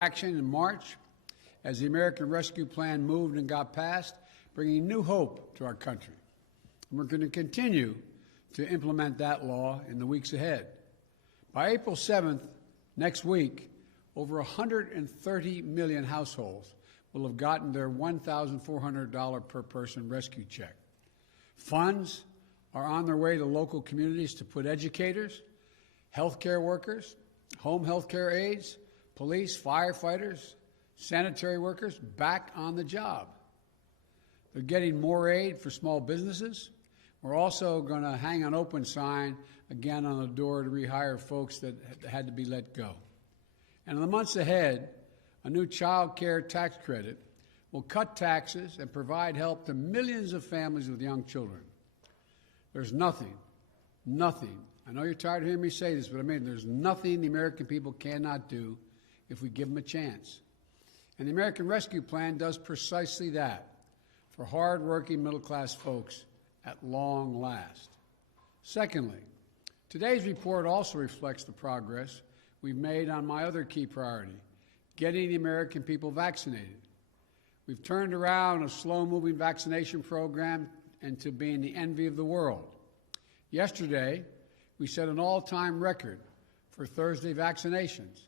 action in March as the American Rescue Plan moved and got passed, bringing new hope to our country. And we're going to continue to implement that law in the weeks ahead. By April 7th, next week, over 130 million households will have gotten their $1,400 per person rescue check. Funds are on their way to local communities to put educators, healthcare workers, home healthcare aides, police, firefighters, sanitary workers back on the job. They're getting more aid for small businesses. We're also going to hang an open sign again on the door to rehire folks that had to be let go. And in the months ahead, a new child care tax credit will cut taxes and provide help to millions of families with young children. There's nothing, I know you're tired of hearing me say this, but I mean there's nothing the American people cannot do if we give them a chance. And the American Rescue Plan does precisely that for hard-working middle-class folks at long last. Secondly, today's report also reflects the progress we've made on my other key priority, getting the American people vaccinated. We've turned around a slow-moving vaccination program into being the envy of the world. Yesterday, we set an all-time record for Thursday vaccinations,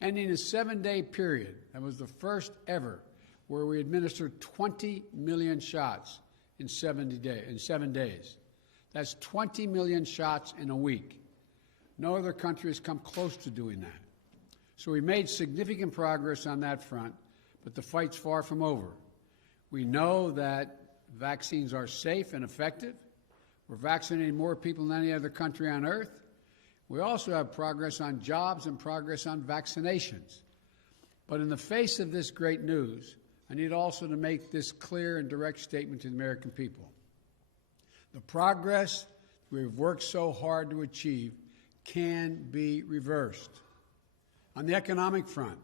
ending a 7-day period that was the first ever where we administered 20 million shots in 7 days. That's 20 million shots in a week. No other country has come close to doing that. So we made significant progress on that front, but the fight's far from over. We know that vaccines are safe and effective. We're vaccinating more people than any other country on earth. We also have progress on jobs and progress on vaccinations. But in the face of this great news, I need also to make this clear and direct statement to the American people. The progress we've worked so hard to achieve can be reversed. On the economic front,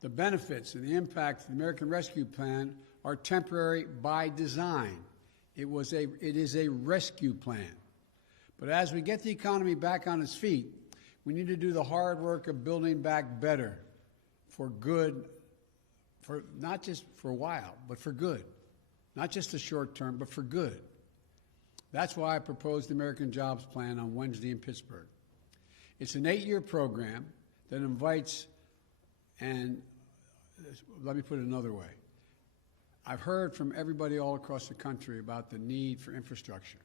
the benefits and the impact of the American Rescue Plan are temporary by design. It is a rescue plan. But as we get the economy back on its feet, we need to do the hard work of building back better for good, for not just for a while, but for good. Not just the short term, but for good. That's why I proposed the American Jobs Plan on Wednesday in Pittsburgh. It's an 8-year program that invites, and let me put it another way. I've heard from everybody all across the country about the need for infrastructure.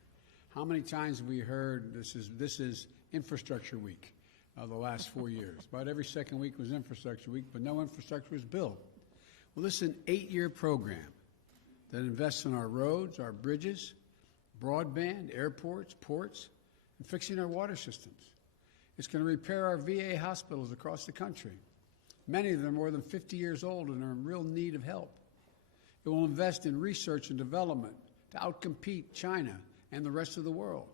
How many times have we heard this is Infrastructure Week the last 4 years? About every second week was Infrastructure Week, but no infrastructure was built. Well, this is an 8-year program that invests in our roads, our bridges, broadband, airports, ports, and fixing our water systems. It's going to repair our VA hospitals across the country. Many of them are more than 50 years old and are in real need of help. It will invest in research and development to outcompete China and the rest of the world.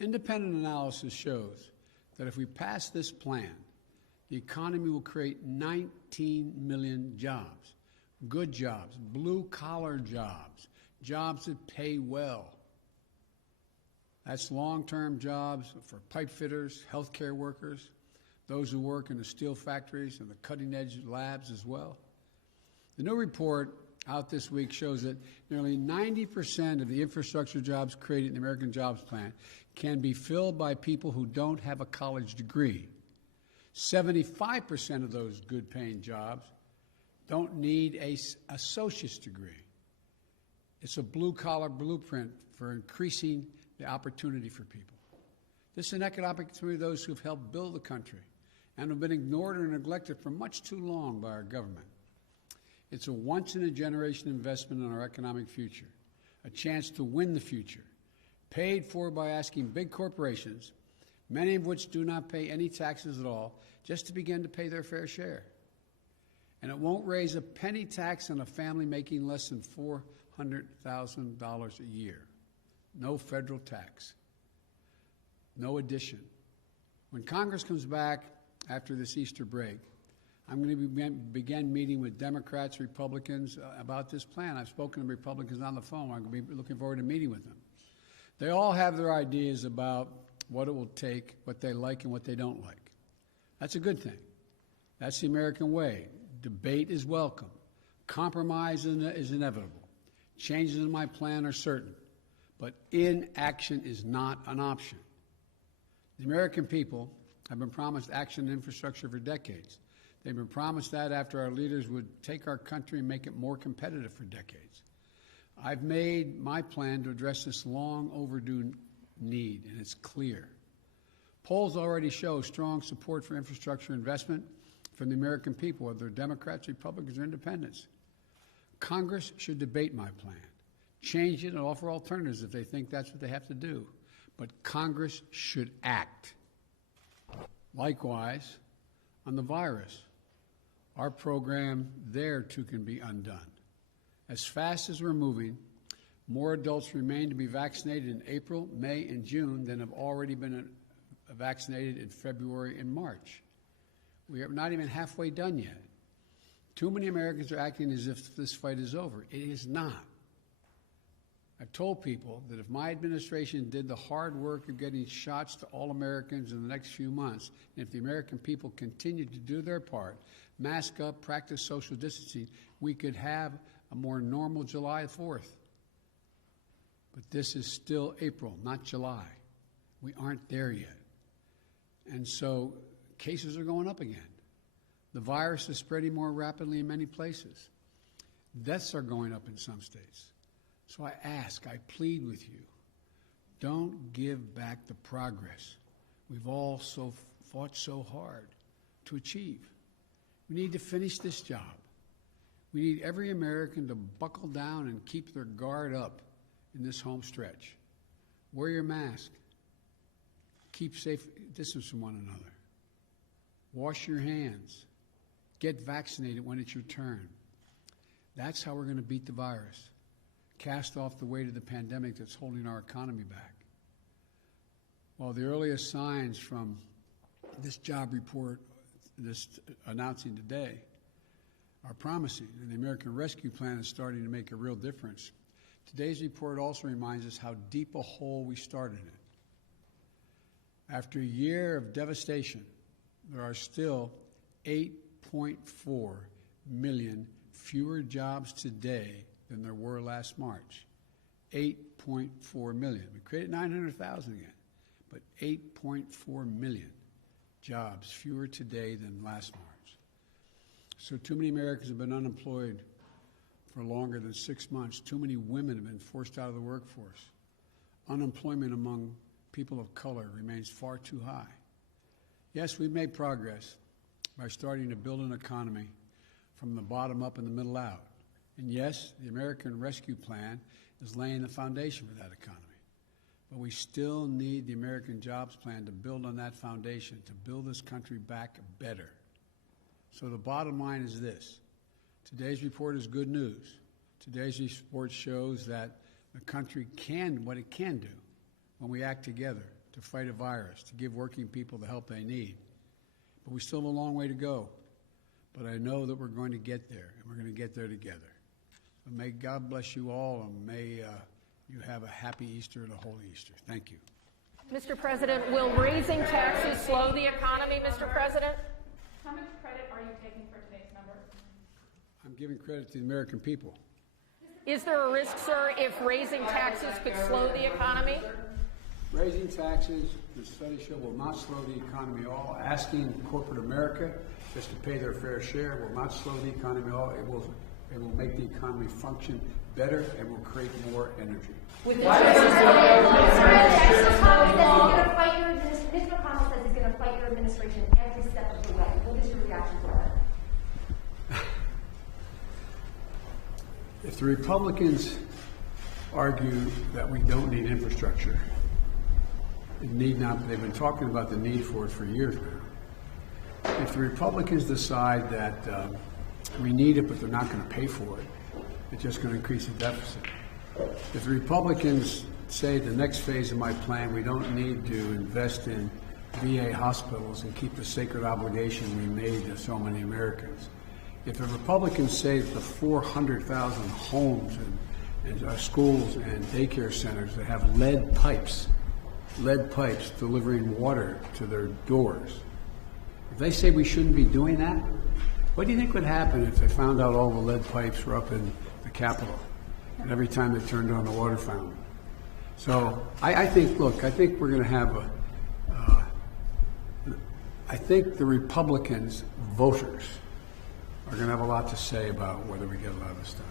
Independent analysis shows that if we pass this plan, the economy will create 19 million jobs, good jobs, blue-collar jobs, jobs that pay well. That's long-term jobs for pipe fitters, healthcare workers, those who work in the steel factories and the cutting-edge labs as well. The new report out this week shows that nearly 90% of the infrastructure jobs created in the American Jobs Plan can be filled by people who don't have a college degree. 75% of those good-paying jobs don't need an associate's degree. It's a blue-collar blueprint for increasing the opportunity for people. This is an economic opportunity for those who have helped build the country and have been ignored or neglected for much too long by our government. It's a once-in-a-generation investment in our economic future, a chance to win the future, paid for by asking big corporations, many of which do not pay any taxes at all, just to begin to pay their fair share. And it won't raise a penny tax on a family making less than $400,000 a year. No federal tax. No addition. When Congress comes back after this Easter break, I'm going to begin meeting with Democrats, Republicans about this plan. I've spoken to Republicans on the phone. I'm going to be looking forward to meeting with them. They all have their ideas about what it will take, what they like and what they don't like. That's a good thing. That's the American way. Debate is welcome. Compromise is inevitable. Changes in my plan are certain. But inaction is not an option. The American people have been promised action and infrastructure for decades. They've been promised that after our leaders would take our country and make it more competitive for decades. I've made my plan to address this long overdue need, and it's clear. Polls already show strong support for infrastructure investment from the American people, whether they're Democrats, Republicans, or Independents. Congress should debate my plan, change it, and offer alternatives if they think that's what they have to do. But Congress should act. Likewise, on the virus, our program there too can be undone. As fast as we're moving, more adults remain to be vaccinated in April, May, and June than have already been vaccinated in February and March. We are not even halfway done yet. Too many Americans are acting as if this fight is over. It is not. I've told people that if my administration did the hard work of getting shots to all Americans in the next few months, and if the American people continued to do their part, mask up, practice social distancing, we could have a more normal July 4th. But this is still April, not July. We aren't there yet. And so cases are going up again. The virus is spreading more rapidly in many places. Deaths are going up in some states. So I ask, I plead with you, don't give back the progress we've all fought so hard to achieve. We need to finish this job. We need every American to buckle down and keep their guard up in this home stretch. Wear your mask. Keep safe distance from one another. Wash your hands. Get vaccinated when it's your turn. That's how we're going to beat the virus. Cast off the weight of the pandemic that's holding our economy back. While the earliest signs from this job report, this announcing today, are promising, and the American Rescue Plan is starting to make a real difference, today's report also reminds us how deep a hole we started in. After a year of devastation, there are still 8.4 million fewer jobs today than there were last March. 8.4 million. We created 900,000 again, but 8.4 million jobs fewer today than last March. So too many Americans have been unemployed for longer than 6 months. Too many women have been forced out of the workforce. Unemployment among people of color remains far too high. Yes, we've made progress by starting to build an economy from the bottom up and the middle out. And yes, the American Rescue Plan is laying the foundation for that economy. But we still need the American Jobs Plan to build on that foundation, to build this country back better. So the bottom line is this. Today's report is good news. Today's report shows that the country can what it can do when we act together to fight a virus, to give working people the help they need. But we still have a long way to go. But I know that we're going to get there, and we're going to get there together. So may God bless you all, and may you have a happy Easter and a holy Easter. Thank you. Mr. President, will raising taxes slow the economy, Mr. President? How much credit are you taking for today's number? I'm giving credit to the American people. Is there a risk, sir, if raising taxes could slow the economy? Raising taxes, the studies show, will not slow the economy at all. Asking corporate America just to pay their fair share will not slow the economy at all. It will make the economy function better and will create more energy. With the Mr. McConnell says he's going to fight your administration every step of the way. What is your reaction to that? If the Republicans argue that we don't need infrastructure, it need not. They've been talking about the need for it for years now. If the Republicans decide that we need it, but they're not going to pay for it, it's just going to increase the deficit. If the Republicans say the next phase of my plan, we don't need to invest in VA hospitals and keep the sacred obligation we made to so many Americans. If the Republicans say that the 400,000 homes and schools and daycare centers that have lead pipes delivering water to their doors, If they say we shouldn't be doing that, what do you think would happen if they found out all the lead pipes were up in the Capitol and every time they turned on the water fountain? So I think, look, I think we're going to have I think the Republicans, voters, are going to have a lot to say about whether we get a lot of this stuff.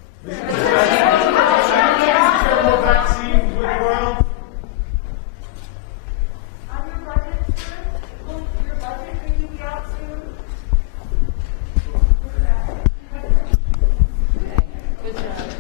More vaccines with the world. On your budget, sir, will your budget be out soon? Good job.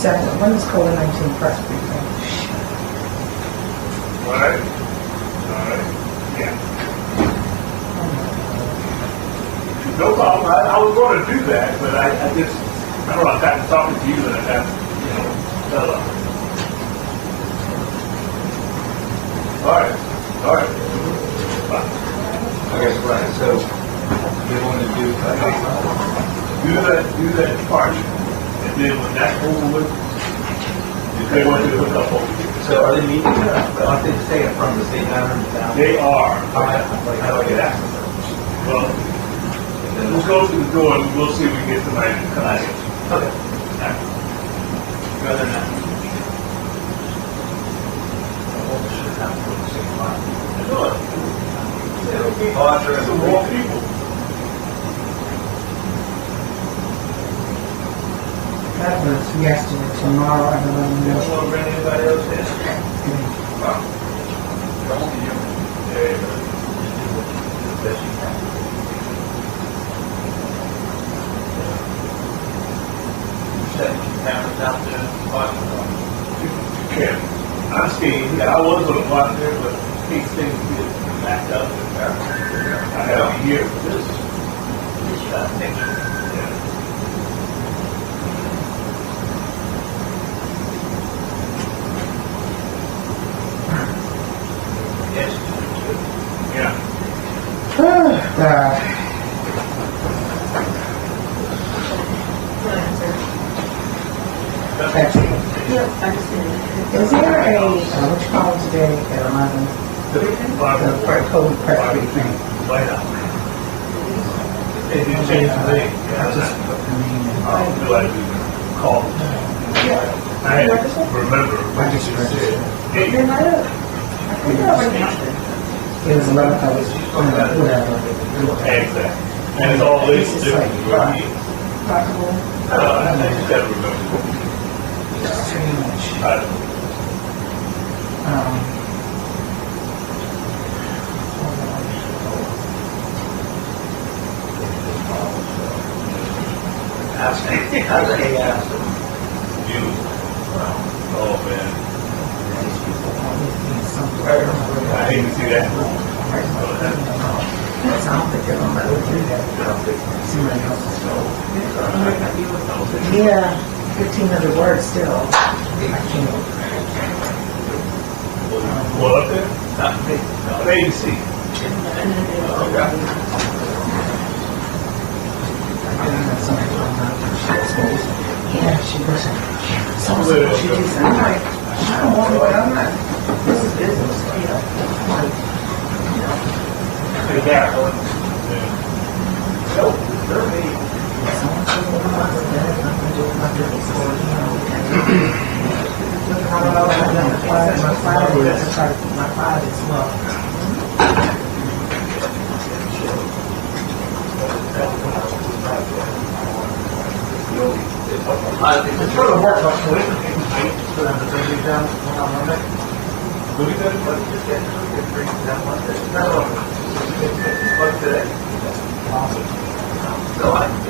Second, when is COVID-19 press briefing? Right. Yeah. No problem. I was going to do that, but I just, I don't know, I've gotten talking to you and I got, All right. Okay, right, so you want to Do that part. And then when that's over with, they want to do a couple. so are they meeting, aren't they staying from the state government down? They are. How do I get access? Well, we'll go to the door and we'll see if we can get somebody to come out. Okay. Rather than that. Some more people. That was yesterday, tomorrow, I don't know. You don't want to bring anybody else in? Cameras out there watching them. Okay. I'm staying here. I was going to watch there, but in case things get backed up, I have to be here for this. Picture. Yes. Yeah. God. That's it. Yep, I just did it. Is there a, what you call it today at 11? COVID press briefing. White House. They didn't change the name. I'm glad you called. I remember when you said, hey, It was 11 hours, whatever. exactly. And it's all this different. I just gotta remember. You. Oh, man. I hate to see that. Yeah, 1,500 words still. I can't. Well, up there? Not ABC. Yeah, she was. So she just said, I'm like, I don't want to, but I'm not. This is business, you know. Like, Yeah. so they're me. Someone said, well, I'm not doing that. I'm going to do my business. I don't know. I got my file. I try to keep my file as well. It's sort of work, but we can wait for them to bring it down on Monday. What is that? But just get it bring it down Monday. No, but today. So